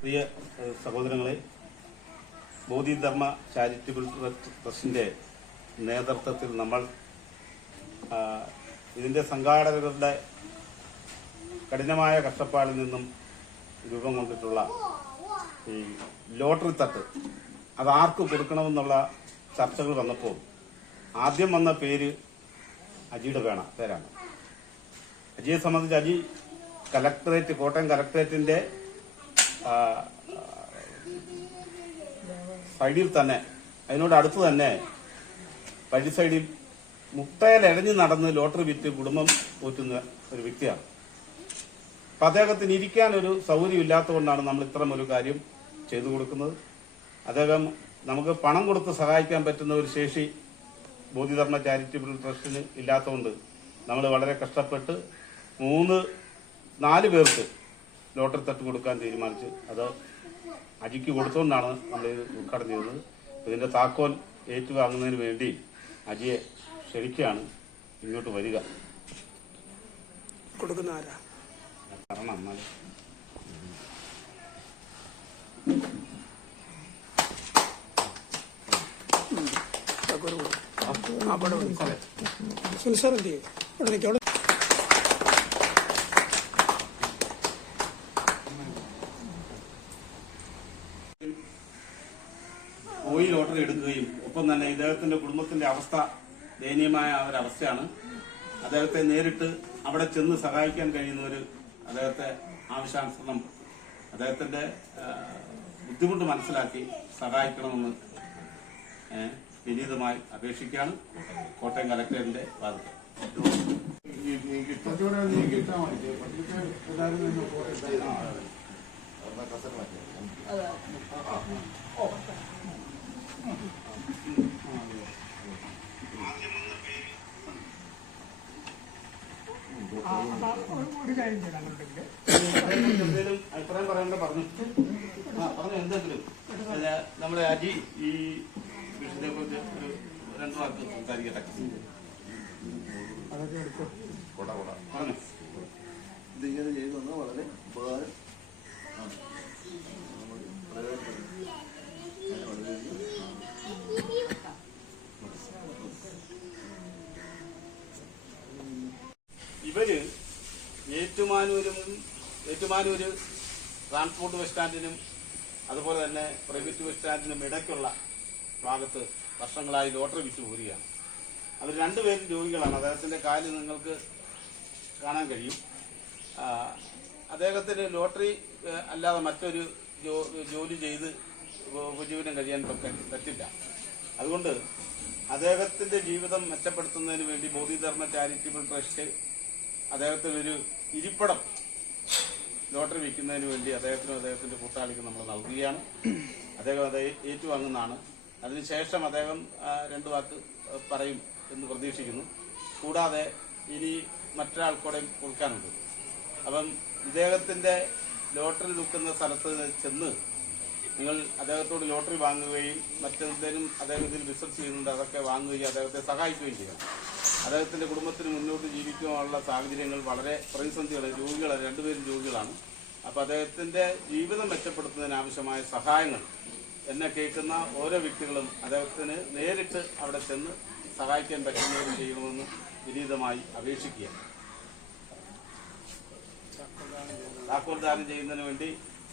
പ്രിയ സഹോദരങ്ങളെ സഹോദരങ്ങളെ Bodhidharma charitable trust ട്രസ്റ്റിന്റെ നേതൃത്വത്തിൽ നമ്മൾ ഇതിന്റെ സംഘാടകരുടെ കഠിനമായ കഷ്ടപ്പാടിൽ നിന്നും രൂപം കൊണ്ടിട്ടുള്ള ഈ ലോട്ടറി തട്ട് അത് ആർക്ക് കൊടുക്കണമെന്നുള്ള ചർച്ചകൾ വന്നപ്പോൾ ആദ്യം വന്ന പേര് അജിയുടെ വേണ പേരാണ്. അജിയെ സംബന്ധിച്ച് അജി കലക്ടറേറ്റ് കോട്ടയം കലക്ടറേറ്റിന്റെ സൈഡിൽ തന്നെ അതിനോട് അടുത്ത് തന്നെ വഴി സൈഡിൽ മുട്ടയിൽ എഴഞ്ഞു നടന്ന് ലോട്ടറി വിറ്റ് കുടുംബം പോറ്റുന്ന ഒരു വ്യക്തിയാണ്. അപ്പൊ അദ്ദേഹത്തിന് ഇരിക്കാൻ ഒരു സൗകര്യം ഇല്ലാത്തതുകൊണ്ടാണ് നമ്മൾ ഇത്തരം ഒരു കാര്യം ചെയ്തു കൊടുക്കുന്നത്. അദ്ദേഹം നമുക്ക് പണം കൊടുത്ത് സഹായിക്കാൻ പറ്റുന്ന ഒരു ശേഷി ബോധിധർമ്മ ചാരിറ്റബിൾ ട്രസ്റ്റിന് ഇല്ലാത്തതുകൊണ്ട് നമ്മൾ വളരെ കഷ്ടപ്പെട്ട് മൂന്ന് നാല് പേർക്ക് ലോട്ടറി തട്ട് കൊടുക്കാൻ തീരുമാനിച്ച് അത് അജിക്ക് കൊടുത്തുകൊണ്ടാണ് നമ്മൾ ഇത് ഉദ്ഘാടനം ചെയ്തത് ഇതിന്റെ താക്കോൽ ഏറ്റുവാങ്ങുന്നതിന് വേണ്ടി അജിയെ ക്ഷണിക്കുകയാണ് ഇങ്ങോട്ട് വരിക കൊടുക്കുന്ന ആരാ കാരണം എന്നാൽ കൊടു. ആ പടം ഉണ്ട്. സുനിൽ സാർ എന്ത് ചെയ്യും ഇവിടെ നിൽക്കും അവിടെ പോയി ലോട്ടറി എടുക്കുകയും ഒപ്പം തന്നെ ഇദ്ദേഹത്തിന്റെ കുടുംബത്തിന്റെ അവസ്ഥ ദയനീയമായ ഒരവസ്ഥയാണ് അദ്ദേഹത്തെ നേരിട്ട് അവിടെ ചെന്ന് സഹായിക്കാൻ കഴിയുന്ന ഒരു അദ്ദേഹത്തെ ആവശ്യാനുസരണം അദ്ദേഹത്തിന്റെ ബുദ്ധിമുട്ട് മനസ്സിലാക്കി സഹായിക്കണമെന്ന് ഏ, വിനീതമായി അപേക്ഷിക്കുകയാണ് കോട്ടയം കലക്ടറിന്റെ വാദത്തിൽ. ഒരു കാര്യം ചെയ്യണം അങ്ങോട്ടെങ്കിൽ എന്തെങ്കിലും അഭിപ്രായം പറയേണ്ട പറഞ്ഞു ആ പറഞ്ഞു അജി ഈ വിഷയത്തെ കുറിച്ച് ഒരു രണ്ടു വാക്ക് സംസാരിക്കട്ടെ അതൊക്കെ എടുക്കും പറഞ്ഞു ഇതിങ്ങനെ ചെയ്യുന്നത് വളരെ ഉപകാരം ആണ്. ഏറ്റുമാനൂരും ഏറ്റുമാനൂര് ട്രാൻസ്പോർട്ട് ബസ് സ്റ്റാൻഡിനും അതുപോലെ തന്നെ പ്രൈവറ്റ് ബസ് സ്റ്റാൻഡിനും ഇടയ്ക്കുള്ള ഭാഗത്ത് വർഷങ്ങളായി ലോട്ടറി വിറ്റ് പോരുകയാണ്. അവർ രണ്ടുപേരും രോഗികളാണ്. അദ്ദേഹത്തിന്റെ കാൽ നിങ്ങൾക്ക് കാണാൻ കഴിയും. അദ്ദേഹത്തിന് ലോട്ടറി അല്ലാതെ മറ്റൊരു ജോലി ചെയ്ത് ഉപ- ഉപജീവനം കഴിയാൻ പറ്റില്ല. അതുകൊണ്ട് അദ്ദേഹത്തിന്റെ ജീവിതം മെച്ചപ്പെടുത്തുന്നതിന് വേണ്ടി ബോധിധർമ്മ ചാരിറ്റബിൾ ട്രസ്റ്റ് അദ്ദേഹത്തിനൊരു ഇരിപ്പിടം ലോട്ടറി വിൽക്കുന്നതിന് വേണ്ടി അദ്ദേഹത്തിനും അദ്ദേഹത്തിന്റെ കൂട്ടാളിക്കും നമ്മൾ നൽകുകയാണ്. അദ്ദേഹം അത് ഏറ്റുവാങ്ങുന്നതാണ്. അതിനുശേഷം അദ്ദേഹം രണ്ടു വാക്ക് പറയും എന്ന് പ്രതീക്ഷിക്കുന്നു. കൂടാതെ ഇനി മറ്റൊരാൾക്കൂടെ കൊടുക്കാനുണ്ട്. അപ്പം ഇദ്ദേഹത്തിന്റെ ലോട്ടറി നിൽക്കുന്ന സ്ഥലത്ത് ചെന്ന് നിങ്ങൾ അദ്ദേഹത്തോട് ലോട്ടറി വാങ്ങുകയും മറ്റെന്തെങ്കിലും അദ്ദേഹം ഇതിൽ ബിസിനസ് ചെയ്യുന്നുണ്ട് അതൊക്കെ വാങ്ങുകയും അദ്ദേഹത്തെ സഹായിക്കുകയും ചെയ്യണം. അദ്ദേഹത്തിന്റെ കുടുംബത്തിന് മുന്നോട്ട് ജീവിക്കുവാനുള്ള സാഹചര്യങ്ങൾ വളരെ പ്രതിസന്ധികൾ രോഗികളാണ് രണ്ടുപേരും രോഗികളാണ്. അപ്പോൾ അദ്ദേഹത്തിന്റെ ജീവിതം മെച്ചപ്പെടുത്തുന്നതിനാവശ്യമായ സഹായങ്ങൾ എന്നെ കേൾക്കുന്ന ഓരോ വ്യക്തികളും അദ്ദേഹത്തിന് നേരിട്ട് അവിടെ ചെന്ന് സഹായിക്കാൻ പറ്റുന്നവരും ചെയ്യണമെന്ന് വിനീതമായി അപേക്ഷിക്കുക താക്കോൽ ദാനം ചെയ്യുന്നതിന് വേണ്ടി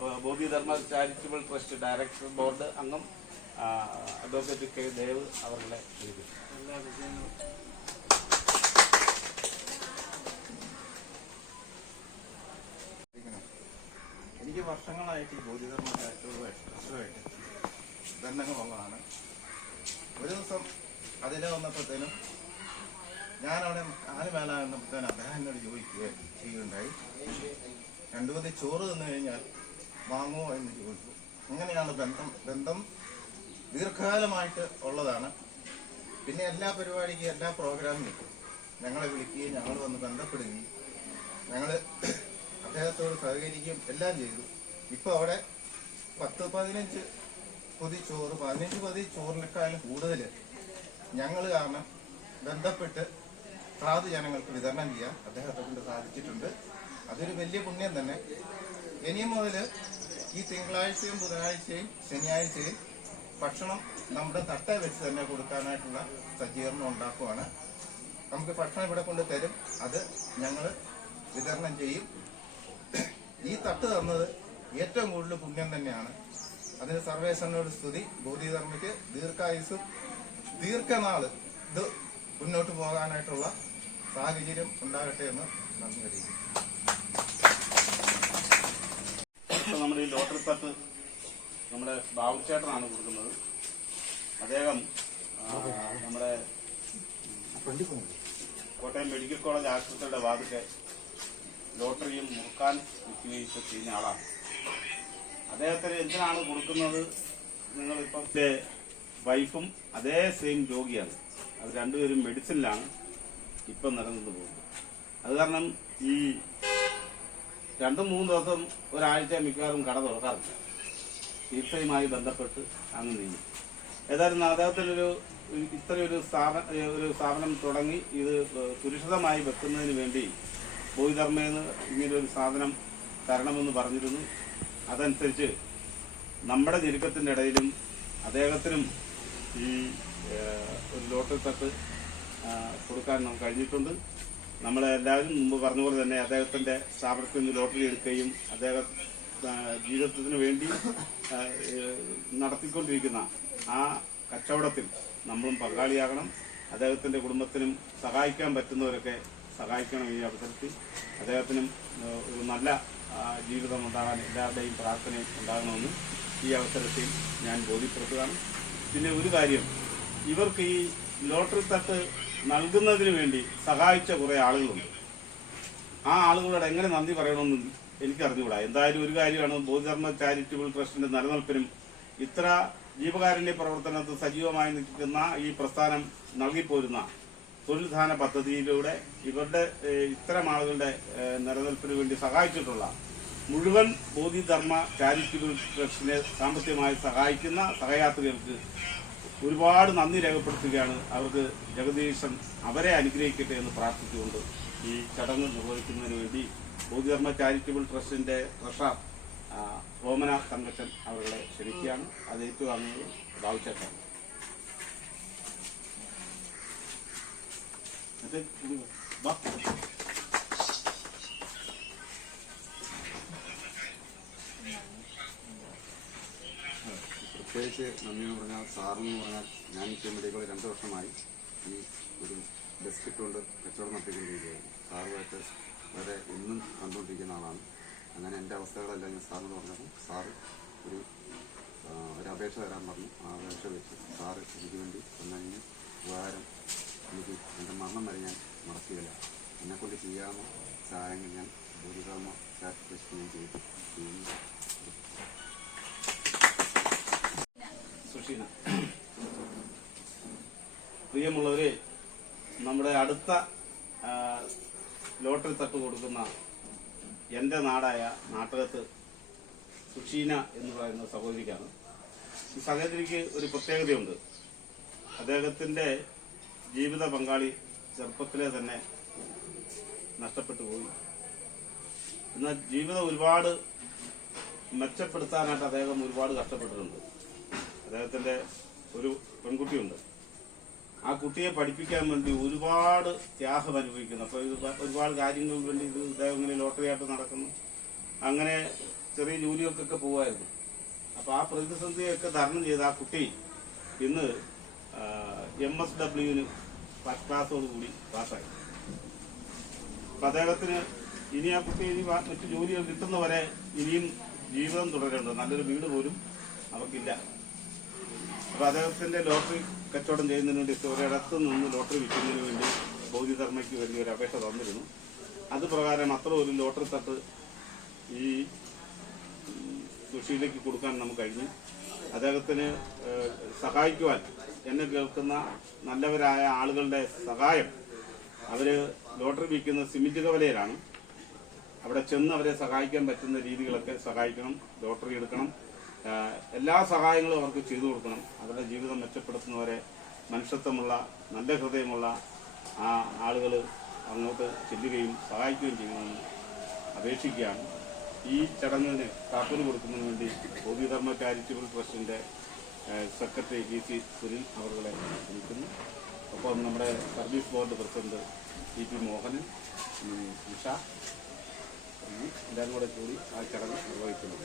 ഏഹ്, Bodhidharma charitable trust director board അംഗം അഡ്വക്കേറ്റ് കെ ദേവ് അവരുടെ എനിക്ക് വർഷങ്ങളായിട്ട് ഈ ബോധിധർമ്മ ട്രസ്റ്റുമായിട്ട് ബന്ധങ്ങളുള്ളതാണ്. ഒരു ദിവസം അതിനെ വന്നപ്പോഴത്തേനും ഞാനവിടെ കാൽ മേലാകുന്നപ്പോഴത്തേനും അദ്ദേഹം എന്നോട് ചോദിക്കുകയും ചെയ്യുകയുണ്ടായി. രണ്ടു മതി ചോറ് തന്നു കഴിഞ്ഞാൽ വാങ്ങുമോ എന്ന് ചോദിച്ചു. അങ്ങനെയാണ് ബന്ധം? ബന്ധം ദീർഘകാലമായിട്ട് ഉള്ളതാണ്. പിന്നെ എല്ലാ പരിപാടിക്കും എല്ലാ പ്രോഗ്രാമിനും ഞങ്ങളെ വിളിക്കുകയും ഞങ്ങൾ വന്ന് ബന്ധപ്പെടുകയും ഞങ്ങൾ അദ്ദേഹത്തോട് സഹകരിക്കുകയും എല്ലാം ചെയ്തു. ഇപ്പോൾ അവിടെ പത്ത് പതിനഞ്ച് പൊതി ചോറ് പതിനഞ്ച് പൊതി ചോറിനേക്കാളും കൂടുതൽ ഞങ്ങൾ കാരണം ബന്ധപ്പെട്ട് സാധു ജനങ്ങൾക്ക് വിതരണം ചെയ്യാൻ അദ്ദേഹത്തെ കൊണ്ട് സാധിച്ചിട്ടുണ്ട്. അതൊരു വലിയ പുണ്യം തന്നെ. ഇനി മുതൽ ഈ തിങ്കളാഴ്ചയും ബുധനാഴ്ചയും ശനിയാഴ്ചയും ഭക്ഷണം നമ്മുടെ തട്ട വെച്ച് തന്നെ കൊടുക്കാനായിട്ടുള്ള സജ്ജീകരണം ഉണ്ടാക്കുവാണ്. നമുക്ക് ഭക്ഷണം ഇവിടെ കൊണ്ട് തരും. അത് ഞങ്ങൾ വിതരണം ചെയ്യും. ഈ തട്ട് തന്നത് ഏറ്റവും കൂടുതൽ പുണ്യം തന്നെയാണ്. അതിന് സർവേശ്വരനോട് സ്തുതി. ബോധിധർമ്മയ്ക്ക് ദീർഘായുസും ദീർഘനാൾ ഇത് മുന്നോട്ട് പോകാനായിട്ടുള്ള സാഹചര്യം ഉണ്ടാകട്ടെ എന്ന് നന്ദി അറിയിക്കുന്നു. ഇപ്പൊ നമ്മുടെ ഈ ലോട്ടറി തട്ട് നമ്മുടെ ബാബുച്ചേട്ടനാണ് കൊടുക്കുന്നത്. അദ്ദേഹം നമ്മുടെ കോട്ടയം മെഡിക്കൽ കോളേജ് ആശുപത്രിയുടെ വാതിക്കെ ലോട്ടറിയും മുറുക്കാൻ വിൽക്കുകയൊക്കെ ചെയ്യുന്ന ആളാണ്. അദ്ദേഹത്തിന് എന്തിനാണ് കൊടുക്കുന്നത്? നിങ്ങളിപ്പം വൈഫും അതേ സെയിം രോഗിയാണ്. അത് രണ്ടുപേരും മെഡിസിനിലാണ് ഇപ്പം നിലനിന്ന് പോകുന്നത്. അത് കാരണം ഈ രണ്ടും മൂന്ന് ദിവസം ഒരാഴ്ച മിക്കവാറും കട തുറക്കാറില്ല. ഈഷയുമായി ബന്ധപ്പെട്ട് അങ്ങ് നീങ്ങി. ഏതായാലും അദ്ദേഹത്തിനൊരു ഇത്രയൊരു സ്ഥാപന ഒരു സ്ഥാപനം തുടങ്ങി ഇത് സുരക്ഷിതമായി വെക്കുന്നതിന് വേണ്ടി ബോധിധർമ്മേന്ന് ഇങ്ങനെ ഒരു സാധനം തരണമെന്ന് പറഞ്ഞിരുന്നു. അതനുസരിച്ച് നമ്മുടെ ഞെരുക്കത്തിന്റെ ഇടയിലും അദ്ദേഹത്തിനും ഈ ഒരു ലോട്ടറി തട്ട് കൊടുക്കാൻ നമുക്ക് കഴിഞ്ഞിട്ടുണ്ട്. നമ്മളെല്ലാവരും മുമ്പ് പറഞ്ഞ പോലെ തന്നെ അദ്ദേഹത്തിന്റെ സ്ഥാപനത്തിൽ നിന്ന് ലോട്ടറി എടുക്കുകയും അദ്ദേഹം ജീവിതത്തിന് വേണ്ടി നടത്തിക്കൊണ്ടിരിക്കുന്ന ആ കച്ചവടത്തിൽ നമ്മളും പങ്കാളിയാകണം. അദ്ദേഹത്തിന്റെ കുടുംബത്തിനും സഹായിക്കാൻ പറ്റുന്നവരൊക്കെ സഹായിക്കണം ഈ അവസരത്തിൽ. അദ്ദേഹത്തിനും ഒരു നല്ല ജീവിതം ഉണ്ടാകാൻ എല്ലാവരുടെയും പ്രാർത്ഥനയും ഉണ്ടാകണമെന്ന് ഈ അവസരത്തിൽ ഞാൻ ബോധ്യപ്പെടുത്തുകയാണ്. പിന്നെ ഒരു കാര്യം ഇവർക്ക് ഈ ലോട്ടറി തട്ട് നൽകുന്നതിന് വേണ്ടി സഹായിച്ച കുറെ ആളുകളുണ്ട്. ആ ആളുകളോട് എങ്ങനെ നന്ദി പറയണമെന്ന് എനിക്ക് അറിഞ്ഞുകൂടാ. എന്തായാലും ഒരു കാര്യമാണ് ബോധിധർമ്മ ചാരിറ്റബിൾ ട്രസ്റ്റിന്റെ നിലനിൽപ്പിനും ഇത്ര ജീവകാരുണ്യ പ്രവർത്തനത്തിൽ സജീവമായി നിൽക്കുന്ന ഈ പ്രസ്ഥാനം നൽകിപ്പോരുന്ന തൊഴിൽദാന പദ്ധതിയിലൂടെ ഇവരുടെ ഇത്തരം ആളുകളുടെ നിലനിൽപ്പിന് വേണ്ടി സഹായിച്ചിട്ടുള്ള മുഴുവൻ ബോധിധർമ്മ ചാരിറ്റബിൾ ട്രസ്റ്റിനെ സാമ്പത്തികമായി സഹായിക്കുന്ന സഹയാത്രികർക്ക് ഒരുപാട് നന്ദി രേഖപ്പെടുത്തുകയാണ്. അവർക്ക് ജഗദീശൻ അവരെ അനുഗ്രഹിക്കട്ടെ എന്ന് പ്രാർത്ഥിച്ചുകൊണ്ട് ഈ ചടങ്ങ് നിർവഹിക്കുന്നതിന് വേണ്ടി ബോധിധർമ്മ ചാരിറ്റബിൾ ട്രസ്റ്റിന്റെ ട്രഷാർ ഓമന തങ്കച്ചൻ അവരുടെ ക്ഷണിക്കുകയാണ്. അത് ഏറ്റുവാങ്ങുന്നത് ഭാവിച്ചേക്കാണ് എന്നിട്ട് പ്രത്യേകിച്ച് നന്ദി എന്ന് പറഞ്ഞാൽ സാറെന്ന് പറഞ്ഞാൽ ഞാൻ ഇപ്പോൾ മെഡിക്കൽ രണ്ട് വർഷമായി ഈ ഒരു ബിസ്ക്കറ്റ് കൊണ്ട് കച്ചവടം നടത്തിക്കൊണ്ടിരിക്കുകയായിരുന്നു സാറുമായിട്ട് വളരെ എന്നും കണ്ടുകൊണ്ടിരിക്കുന്ന ആളാണ്. അങ്ങനെ എന്റെ അവസ്ഥകളെല്ലാം ഞാൻ സാറിന് പറഞ്ഞപ്പോൾ സാറ് ഒരു ഒരു അപേക്ഷ തരാൻ പറഞ്ഞു. ആ അപേക്ഷ വെച്ച് സാറ് എനിക്ക് വേണ്ടി തന്നതിന് ഉപകാരം എനിക്ക് എന്റെ മരണം വരെ ഞാൻ മറക്കുകയില്ല. എന്നെക്കൊണ്ട് ചെയ്യാമോ സഹായങ്ങൾ ഞാൻ ഭൂരികർമ്മ സാറ്റിസ്ഫാക്ഷൻ ഞാൻ ചെയ്തു. സുഷീന പ്രിയമുള്ളവരെ നമ്മുടെ അടുത്ത ലോട്ടറി തട്ട് കൊടുക്കുന്ന എന്റെ നാടായ നാട്ടകത്ത് സുഷീന എന്ന് പറയുന്ന സഹോദരിക്കാണ്. ഈ സഹോദരിക്ക് ഒരു പ്രത്യേകതയുണ്ട്. അദ്ദേഹത്തിന്റെ ജീവിത പങ്കാളി ചെറുപ്പത്തിലെ തന്നെ നഷ്ടപ്പെട്ടു പോയി. എന്നാൽ ജീവിതം ഒരുപാട് മെച്ചപ്പെടുത്താനായിട്ട് അദ്ദേഹം ഒരുപാട് കഷ്ടപ്പെട്ടിട്ടുണ്ട്. അദ്ദേഹത്തിന്റെ ഒരു പെൺകുട്ടിയുണ്ട്. ആ കുട്ടിയെ പഠിപ്പിക്കാൻ വേണ്ടി ഒരുപാട് ത്യാഗം അനുഭവിക്കുന്നു. അപ്പോൾ ഇത് ഒരുപാട് കാര്യങ്ങൾക്ക് വേണ്ടി ഇത് ഇദ്ദേഹം ഇങ്ങനെ ലോട്ടറി ആയിട്ട് നടക്കുന്നു. അങ്ങനെ ചെറിയ ജോലികൾക്കൊക്കെ പോവായിരുന്നു. അപ്പോൾ ആ പ്രതിസന്ധിയൊക്കെ തരണം ചെയ്ത് ആ കുട്ടി ഇന്ന് എം എസ് ഡബ്ല്യുവിന് ഫസ്റ്റ് ക്ലാസ്സോട് കൂടി പാസ്സായി. അപ്പം അദ്ദേഹത്തിന് ഇനി ആ കുട്ടി ഇനി മറ്റു ജോലികൾ കിട്ടുന്നവരെ ഇനിയും ജീവിതം തുടരേണ്ടത്. നല്ലൊരു വീട് പോലും അവർക്കില്ല അപ്പൊ അദ്ദേഹത്തിന്റെ ലോട്ടറി കച്ചവടം ചെയ്യുന്നതിന് വേണ്ടി ഒരിടത്ത് നിന്ന് ലോട്ടറി വിൽക്കുന്നതിന് വേണ്ടി ബൗദ്ധിധർമ്മയ്ക്ക് വലിയൊരു അപേക്ഷ തന്നിരുന്നു. അത് പ്രകാരം അത്ര ഒരു ലോട്ടറി തട്ട് ഈ ഉം, കൊടുക്കാൻ നമുക്ക് കഴിഞ്ഞു. അദ്ദേഹത്തിന് സഹായിക്കുവാൻ എന്നെ കേൾക്കുന്ന നല്ലവരായ ആളുകളുടെ സഹായം അവർ ലോട്ടറി വിൽക്കുന്ന സിമിന്റ് കവലയിലാണ് അവിടെ ചെന്ന് അവരെ സഹായിക്കാൻ പറ്റുന്ന രീതികളൊക്കെ സഹായിക്കണം ലോട്ടറി എടുക്കണം. എല്ലാ സഹായങ്ങളും അവർക്ക് ചെയ്തു കൊടുക്കണം. അവരുടെ ജീവിതം മെച്ചപ്പെടുത്തുന്നവരെ മനുഷ്യത്വമുള്ള നല്ല ഹൃദയമുള്ള ആ ആളുകൾ അങ്ങോട്ട് ചെല്ലുകയും സഹായിക്കുകയും ചെയ്യണമെന്ന് അപേക്ഷിക്കുകയാണ്. ഈ ചടങ്ങിന് താക്കോൽ കൊടുക്കുന്നതിന് വേണ്ടി ബോധിധർമ്മ ചാരിറ്റബിൾ ട്രസ്റ്റിന്റെ സെക്രട്ടറി വി സി സുനിൽ അവരുടെ വിളിക്കുന്നു. ഒപ്പം നമ്മുടെ service board president E P Mohanan Usha എല്ലാവരും കൂടെ കൂടി ആ ചടങ്ങ് നിർവഹിക്കുന്നു.